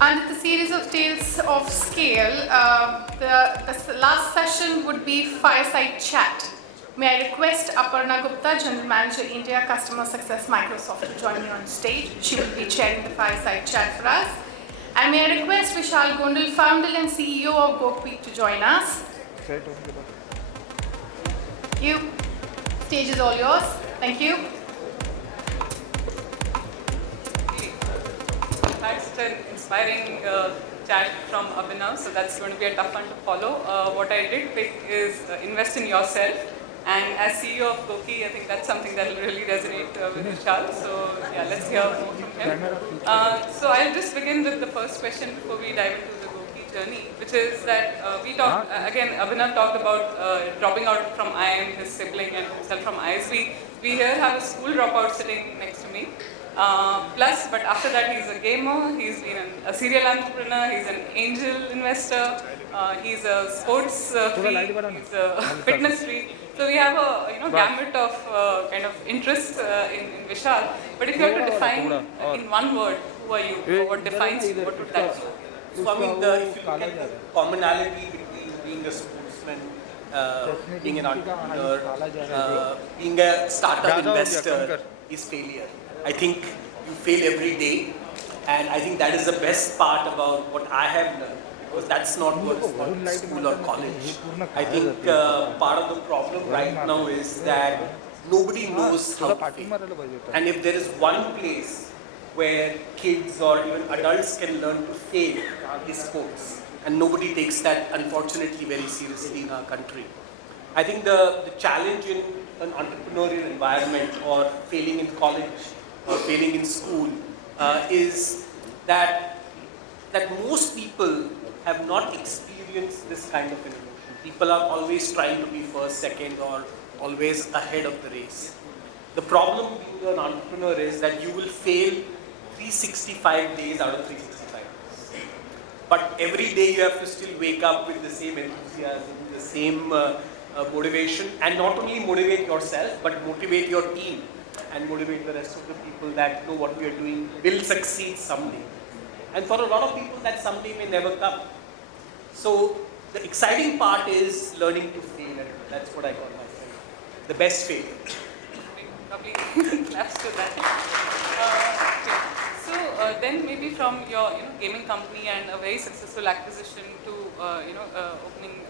And the series of tales of scale, the last session would be fireside chat. May I request Aparna Gupta, General Manager, India Customer Success, Microsoft, to join me on stage. She will be chairing the fireside chat for us. And may I request Vishal Gondal, Founder and CEO of GoPeak, to join us. Thank you. Stage is all yours. Thank you. Had such an inspiring chat from Abhinav, so that's going to be a tough one to follow. What I did pick is invest in yourself, and as CEO of Goki, I think that's something that will really resonate with Vishal. So yeah, let's hear more from him. So I'll just begin with the first question before we dive into the Goki journey, which is that we talked, again, Abhinav talked about dropping out from IIM, his sibling, and himself from ISB. We here have a school dropout sitting next to me. But after that, he's a gamer, he's been a serial entrepreneur, he's an angel investor, he's a sports freak, he's a fitness freak. So we have a gamut of kind of interests in Vishal. But if you have to define in one word, who are you? Or what defines you? What would that be? So I mean, if you look at the commonality between being a sportsman, being an entrepreneur, being a startup investor is failure. I think you fail every day, and I think that is the best part about what I have learned, because that's not what is taught in school or college. I think part of the problem right now is that nobody knows how to fail. And if there is one place where kids or even adults can learn to fail, is sports. And nobody takes that, unfortunately, very seriously in our country. I think the challenge in an entrepreneurial environment, or failing in college, or failing in school, is that most people have not experienced this kind of innovation. People are always trying to be first, second, or always ahead of the race. The problem being an entrepreneur is that you will fail 365 days out of 365 days. But every day you have to still wake up with the same enthusiasm, the same motivation, and not only motivate yourself, but motivate your team and motivate the rest of the people that know what we are doing will succeed someday. And for a lot of people, that someday may never come. So the exciting part is learning to fail. That's what I call myself. The best failure. Lovely claps to that. So then maybe from your gaming company and a very successful acquisition to opening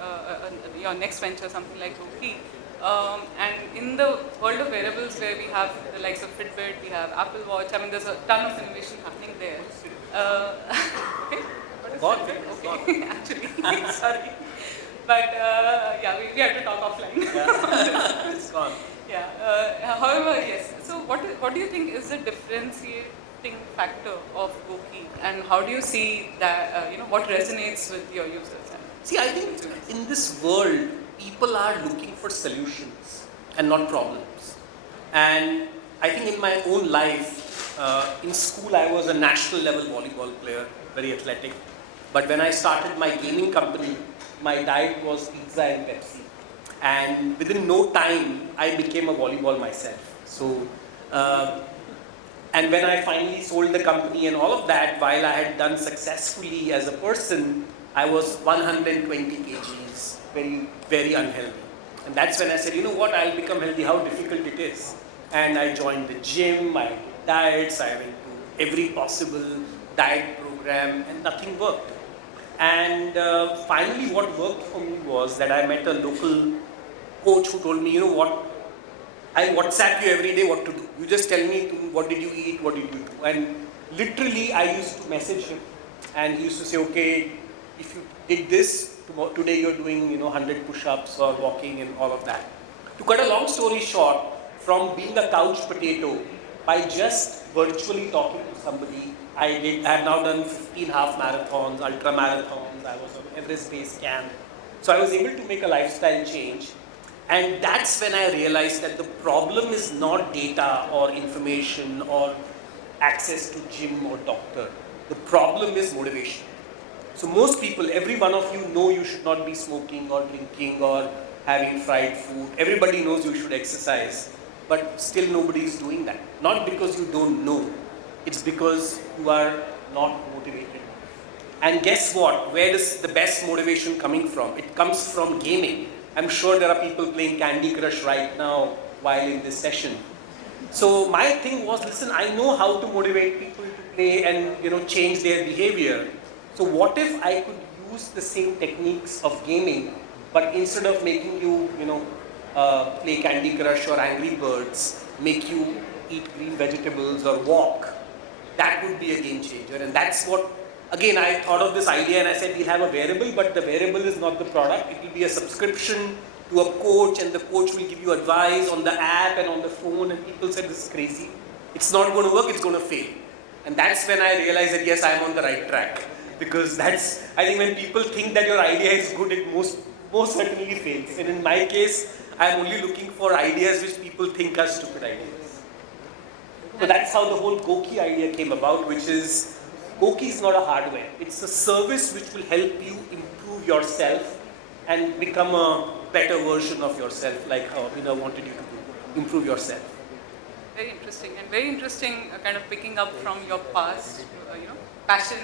your next venture, something like Goki. And in the world of wearables, where we have the likes of Fitbit, we have Apple Watch, I mean, there's a ton of innovation happening there. Okay? What is it? Okay, actually, sorry. But yeah, we have to talk offline. Yeah. It's gone. Yeah. However, yes. So what do you think is the differentiating factor of Goki, and how do you see that, what resonates with your users? See, I think in this world, people are looking for solutions and not problems. And I think in my own life, in school I was a national level volleyball player, very athletic. But when I started my gaming company, my diet was pizza and Pepsi. And within no time, I became a volleyball myself. So, and when I finally sold the company and all of that, while I had done successfully as a person, I was 120 kgs, very, very unhealthy. And that's when I said, you know what, I'll become healthy, how difficult it is. And I joined the gym, I did diets, I went to every possible diet program, and nothing worked. And finally what worked for me was that I met a local coach who told me, you know what, I WhatsApp you every day what to do. You just tell me what did you eat, what did you do. And literally I used to message him, and he used to say, okay, if you did this, today you're doing 100 push-ups or walking and all of that. To cut a long story short, from being a couch potato, by just virtually talking to somebody, I have now done 15 half marathons, ultra marathons, I was on Everest Base Camp. So I was able to make a lifestyle change. And that's when I realized that the problem is not data or information or access to gym or doctor. The problem is motivation. So most people, every one of you know you should not be smoking or drinking or having fried food. Everybody knows you should exercise, but still nobody is doing that. Not because you don't know, it's because you are not motivated. And guess what? Where is the best motivation coming from? It comes from gaming. I'm sure there are people playing Candy Crush right now while in this session. So my thing was, listen, I know how to motivate people to play and change their behavior. So what if I could use the same techniques of gaming, but instead of making you, play Candy Crush or Angry Birds, make you eat green vegetables or walk? That would be a game changer. And that's what, again, I thought of this idea and I said, we'll have a wearable, but the wearable is not the product. It will be a subscription to a coach, and the coach will give you advice on the app and on the phone, and people said, this is crazy. It's not going to work, it's going to fail. And that's when I realized that yes, I'm on the right track. Because I think when people think that your idea is good, it most certainly fails. And in my case, I'm only looking for ideas which people think are stupid ideas. So that's how the whole Goki idea came about, which is, Goki is not a hardware. It's a service which will help you improve yourself and become a better version of yourself, like how Abhinav wanted you to do, improve yourself. Very interesting kind of picking up from your past, passion,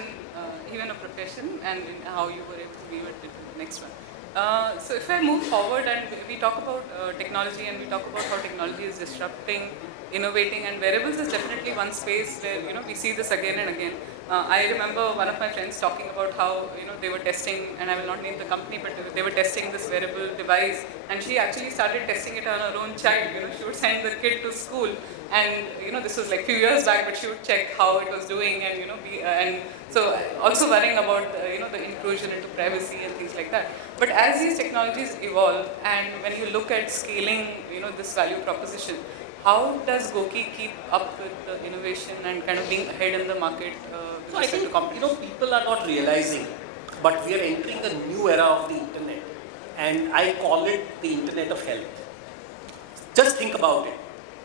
even a profession, and how you were able to weave it into the next one. So if I move forward and we talk about technology, and we talk about how technology is disrupting, innovating, and wearables is definitely one space where we see this again and again. I remember one of my friends talking about how they were testing, and I will not name the company, but they were testing this wearable device, and she actually started testing it on her own child. She would send the kid to school, and this was like few years back, but she would check how it was doing, and and so also worrying about the intrusion into privacy and things like that. But as these technologies evolve, and when you look at scaling, this value proposition, how does Goki keep up with the innovation and kind of being ahead in the market? So I think people are not realizing, but we are entering a new era of the internet, and I call it the internet of health. Just think about it.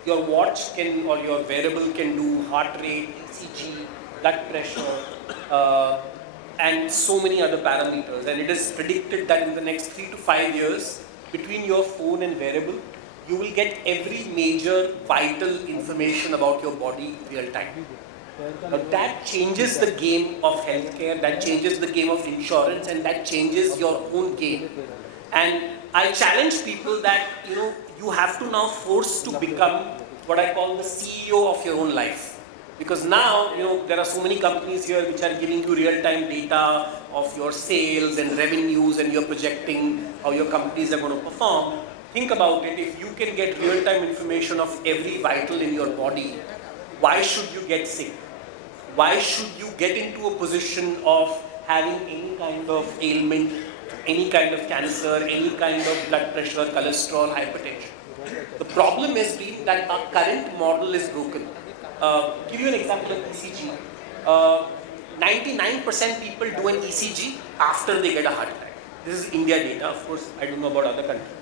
Your watch can, or your wearable can do heart rate, ECG, blood pressure, and so many other parameters. And it is predicted that in the next 3 to 5 years, between your phone and wearable, you will get every major vital information about your body real time. Now that changes the game of healthcare, that changes the game of insurance, and that changes your own game. And I challenge people that, you have to now force to become what I call the CEO of your own life. Because now, there are so many companies here which are giving you real-time data of your sales and revenues, and you're projecting how your companies are going to perform. Think about it, if you can get real-time information of every vital in your body, why should you get sick? Why should you get into a position of having any kind of ailment, any kind of cancer, any kind of blood pressure, cholesterol, hypertension? The problem has been that our current model is broken. Give you an example of ECG. 99% people do an ECG after they get a heart attack. This is India data, of course, I don't know about other countries.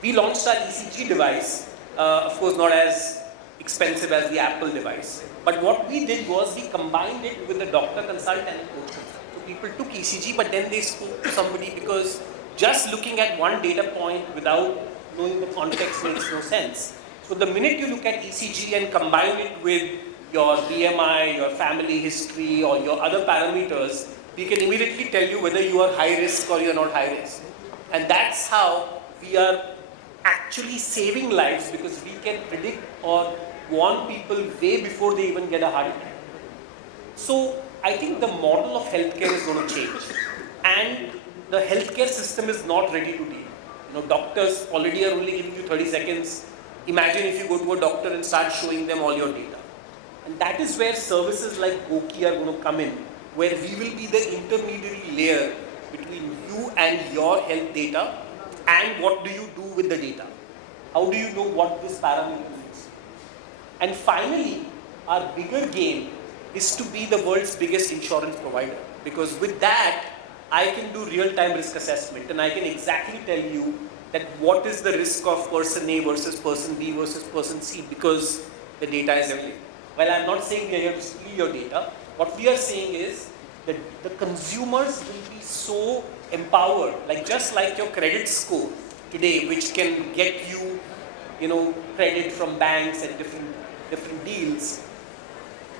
We launched our ECG device, of course not as expensive as the Apple device. But what we did was we combined it with the doctor consult and coach consult. So people took ECG, but then they spoke to somebody, because just looking at one data point without knowing the context makes no sense. So the minute you look at ECG and combine it with your BMI, your family history, or your other parameters, we can immediately tell you whether you are high risk or you are not high risk. And that's how we are actually saving lives, because we can predict or warn people way before they even get a heart attack. So I think the model of healthcare is going to change, and the healthcare system is not ready to deal. Doctors already are only giving you 30 seconds. Imagine if you go to a doctor and start showing them all your data. And that is where services like Goki are going to come in, where we will be the intermediary layer between you and your health data, and what do you do with the data? How do you know what this parameter is? And finally, our bigger game is to be the world's biggest insurance provider, because with that, I can do real-time risk assessment, and I can exactly tell you that what is the risk of person A versus person B versus person C, because the data is available. Well, I'm not saying we are here to steal your data. What we are saying is that the consumers will be so empowered, just like your credit score today, which can get you, credit from banks and different deals.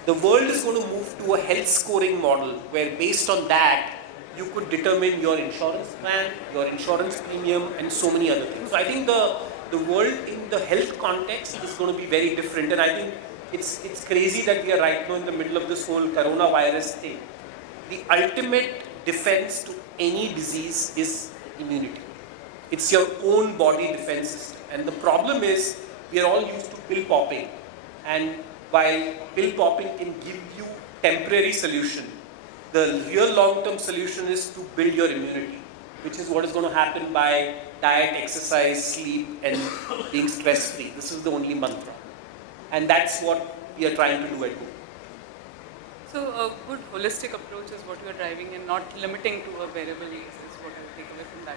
the world is going to move to a health scoring model where based on that, you could determine your insurance plan, your insurance premium, and so many other things. So I think the world in the health context is going to be very different, and I think it's crazy that we are right now in the middle of this whole coronavirus thing. The ultimate defense to any disease is immunity. It's your own body defense system. And the problem is, we are all used to pill popping. And while pill popping can give you temporary solution, the real long-term solution is to build your immunity, which is what is going to happen by diet, exercise, sleep, and being stress-free. This is the only mantra. And that's what we are trying to do at home. So a good holistic approach is what you are driving and not limiting to a variable is what I take away from that.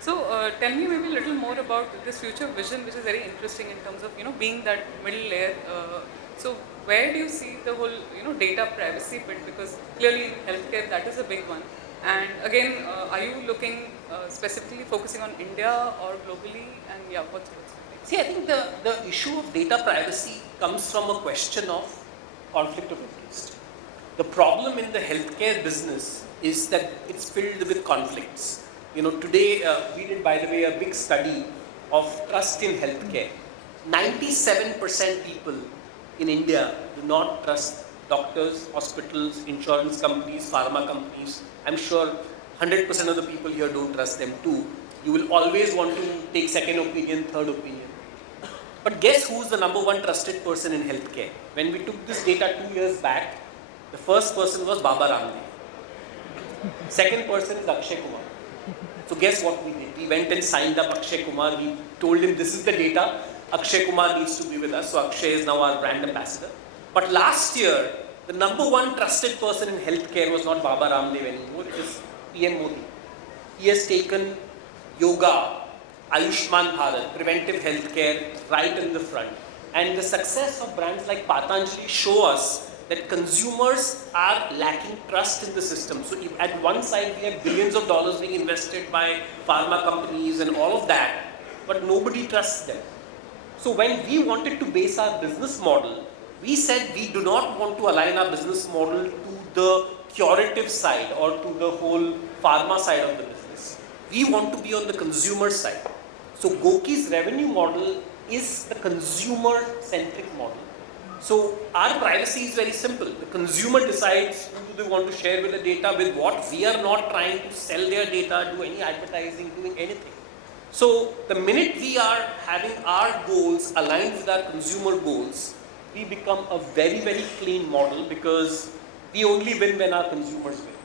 So tell me maybe a little more about this future vision, which is very interesting in terms of being that middle layer. So where do you see the whole data privacy bit? Because clearly in healthcare that is a big one. And again, are you looking specifically focusing on India or globally? And yeah, what's See, I think the issue of data privacy comes from a question of conflict of interest. The problem in the healthcare business is that it's filled with conflicts. Today we did, by the way, a big study of trust in healthcare. 97% people in India do not trust doctors, hospitals, insurance companies, pharma companies. I'm sure 100% of the people here don't trust them too. You will always want to take second opinion, third opinion. But guess who's the number one trusted person in healthcare? When we took this data 2 years back, the first person was Baba Ramdev. Second person is Akshay Kumar. So guess what we did? We went and signed up Akshay Kumar. We told him this is the data. Akshay Kumar needs to be with us. So Akshay is now our brand ambassador. But last year, the number one trusted person in healthcare was not Baba Ramdev anymore. It is PM Modi. He has taken yoga, Ayushman Bharat, preventive healthcare right in the front. And the success of brands like Patanjali show us that consumers are lacking trust in the system. So if at one side we have billions of dollars being invested by pharma companies and all of that, but nobody trusts them. So when we wanted to base our business model, we said we do not want to align our business model to the curative side or to the whole pharma side of the business. We want to be on the consumer side. So Goki's revenue model is the consumer-centric model. So our privacy is very simple. The consumer decides who do they want to share with the data, with what. We are not trying to sell their data, do any advertising, doing anything. So the minute we are having our goals aligned with our consumer goals, we become a very, very clean model because we only win when our consumers win.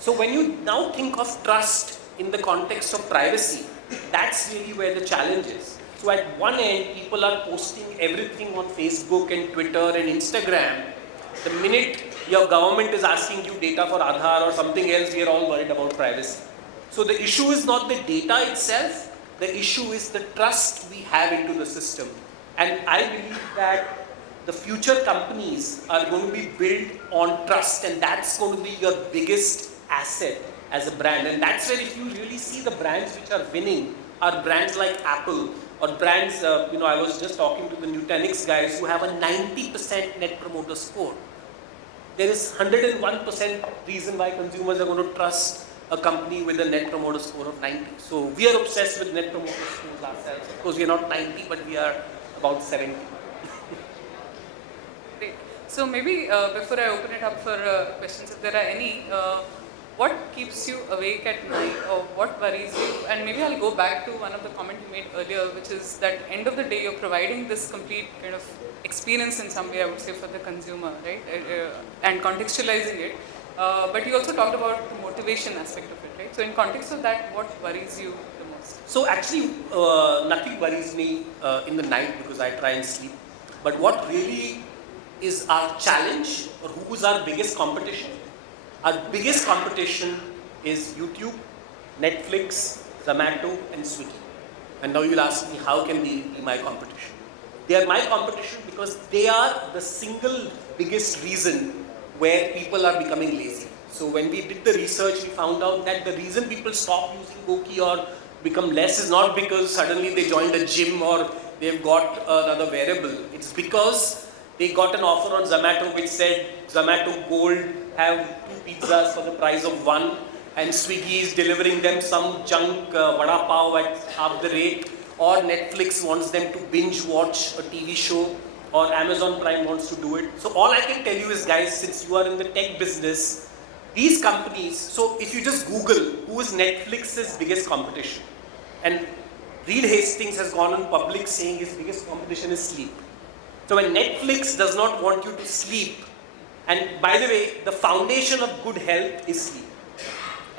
So when you now think of trust in the context of privacy, that's really where the challenge is. So at one end, people are posting everything on Facebook and Twitter and Instagram. The minute your government is asking you data for Aadhaar or something else, we are all worried about privacy. So the issue is not the data itself, the issue is the trust we have into the system. And I believe that the future companies are going to be built on trust, and that's going to be your biggest asset as a brand. And that's where if you really see the brands which are winning are brands like Apple, or brands, I was just talking to the Nutanix guys who have a 90% net promoter score. There is 101% reason why consumers are going to trust a company with a net promoter score of 90. So we are obsessed with net promoter scores ourselves. Of course, we are not 90, but we are about 70. Great. So maybe before I open it up for questions, if there are any, what keeps you awake at night or what worries you? And maybe I'll go back to one of the comments you made earlier, which is that end of the day you're providing this complete kind of experience in some way, I would say, for the consumer, right? And contextualizing it. But you also talked about the motivation aspect of it, right? So in context of that, what worries you the most? So actually, nothing worries me in the night because I try and sleep. But what really is our challenge, or who is our biggest competition? Our biggest competition is YouTube, Netflix, Zomato, and Swiggy. And now you'll ask me, how can they be my competition? They are my competition because they are the single biggest reason where people are becoming lazy. So when we did the research, we found out that the reason people stop using Goki or become less is not because suddenly they joined a gym or they've got another wearable. It's because They got an offer on Zomato which said Zomato Gold have 2 pizzas for the price of 1, and Swiggy is delivering them some junk vada pav at half the rate, or Netflix wants them to binge watch a TV show, or Amazon Prime wants to do it. So all I can tell you is, guys, since you are in the tech business, these companies, so if you just Google who is Netflix's biggest competition, and Reed Hastings has gone on public saying his biggest competition is sleep. So when Netflix does not want you to sleep, and by the way, the foundation of good health is sleep.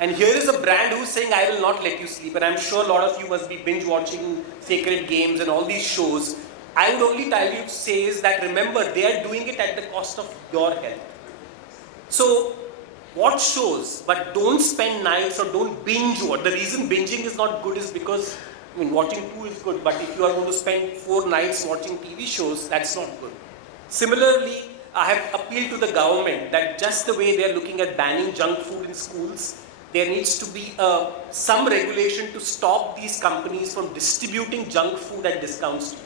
And here is a brand who's saying, I will not let you sleep. And I'm sure a lot of you must be binge watching Sacred Games and all these shows. I would only tell you to say is that remember, they are doing it at the cost of your health. So watch shows, but don't spend nights or don't binge watch. The reason binging is not good is because, watching 2 is good, but if you are going to spend 4 nights watching TV shows, that's not good. Similarly, I have appealed to the government that just the way they are looking at banning junk food in schools, there needs to be some regulation to stop these companies from distributing junk food at discounts to you.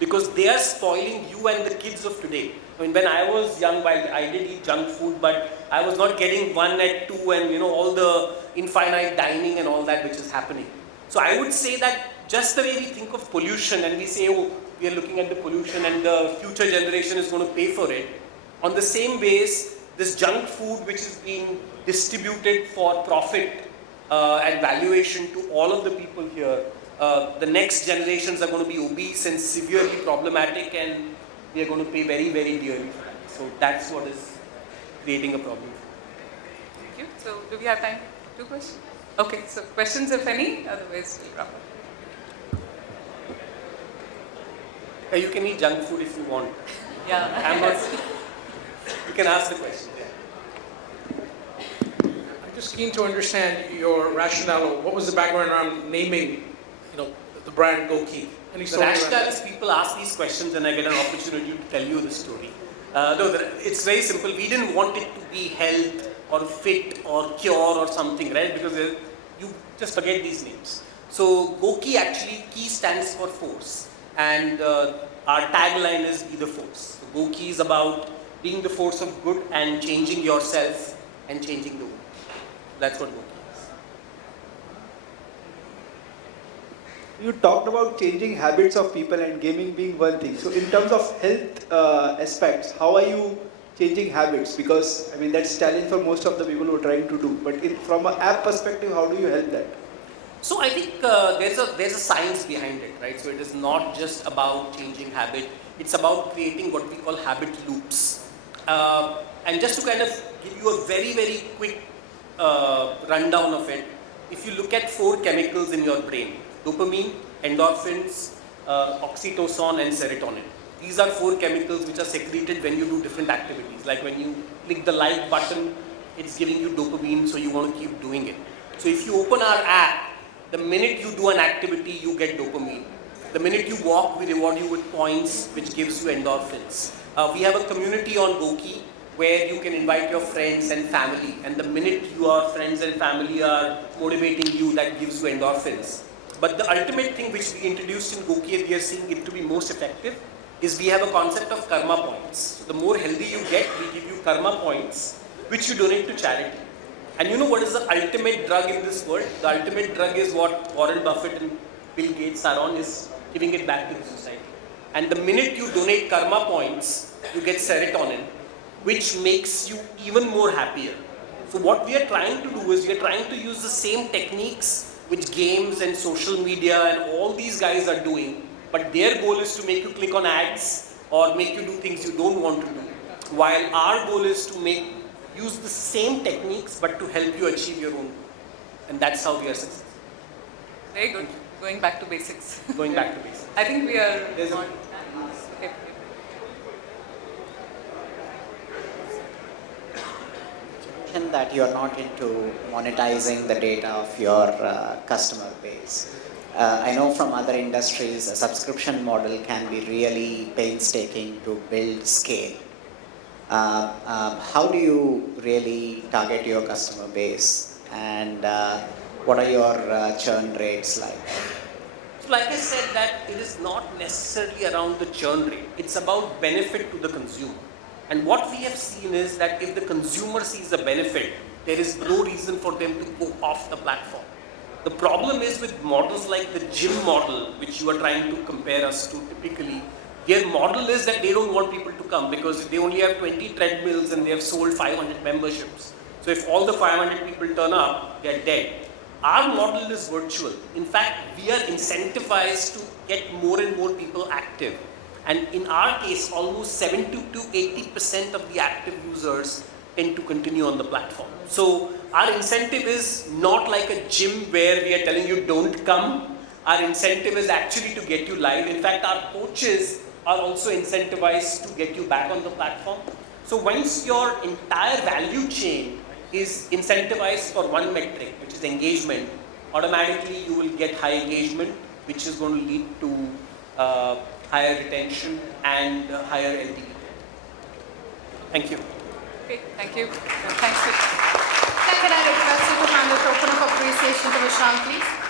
Because they are spoiling you and the kids of today. When I was young, I did eat junk food, but I was not getting 1 at 2 and all the infinite dining and all that which is happening. So I would say that just the way we think of pollution and we say, oh, we are looking at the pollution and the future generation is going to pay for it. On the same base, this junk food which is being distributed for profit and valuation to all of the people here, the next generations are going to be obese and severely problematic, and we are going to pay very, very dearly for that. So that's what is creating a problem. Thank you. So do we have time for 2 questions? Okay, so questions if any, otherwise we'll wrap up. You can eat junk food if you want. Yeah. I'm not, you can ask the question. I'm just keen to understand your rationale. What was the background around naming, the brand Goki? Any The story around rationale that? is people ask these questions and I get an opportunity to tell you the story. No, it's very simple. We didn't want it to be health or fit or cure or something, right? Because you just forget these names. So Goki actually, Ki stands for force. And our tagline is be the force. So Goki is about being the force of good and changing yourself and changing the world. That's what Goki is. You talked about changing habits of people and gaming being one thing. So in terms of health aspects, how are you changing habits? Because that's challenge for most of the people who are trying to do. But from an app perspective, how do you help that? So I think there's a science behind it, right? So it is not just about changing habit. It's about creating what we call habit loops. And just to kind of give you a very, very quick rundown of it, if you look at 4 chemicals in your brain, dopamine, endorphins, oxytocin and serotonin. These are 4 chemicals which are secreted when you do different activities. Like when you click the like button, it's giving you dopamine, so you want to keep doing it. So if you open our app, the minute you do an activity, you get dopamine. The minute you walk, we reward you with points, which gives you endorphins. We have a community on Goki where you can invite your friends and family, and the minute your friends and family are motivating you, that gives you endorphins. But the ultimate thing which we introduced in Goki and we are seeing it to be most effective is we have a concept of karma points. So the more healthy you get, we give you karma points, which you donate to charity. And you know what is the ultimate drug in this world? The ultimate drug is what Warren Buffett and Bill Gates are on, is giving it back to the society. And the minute you donate karma points, you get serotonin, which makes you even more happier. So what we are trying to do is we are trying to use the same techniques which games and social media and all these guys are doing, but their goal is to make you click on ads or make you do things you don't want to do. While our goal is to use the same techniques but to help you achieve your own goal. And that's how we are successful. Very good. Going back to basics. Going back to basics. I think we are There's a- on. Okay. mentioned that you're not into monetizing the data of your customer base. I know from other industries, a subscription model can be really painstaking to build scale. How do you really target your customer base, and what are your churn rates like? So like I said, that it is not necessarily around the churn rate. It's about benefit to the consumer. And what we have seen is that if the consumer sees a benefit, there is no reason for them to go off the platform. The problem is with models like the gym model, which you are trying to compare us to typically, their model is that they don't want people to come because they only have 20 treadmills and they have sold 500 memberships. So if all the 500 people turn up, they are dead. Our model is virtual. In fact, we are incentivized to get more and more people active. And in our case, almost 70 to 80% of the active users tend to continue on the platform. So our incentive is not like a gym where we are telling you don't come. Our incentive is actually to get you live. In fact, our coaches are also incentivized to get you back on the platform. So once your entire value chain is incentivized for one metric, which is engagement, automatically you will get high engagement, which is going to lead to higher retention and higher LTV. Thank you. Okay, thank you. Thanks. Can I request you to hand the token of appreciation to Vishal, please?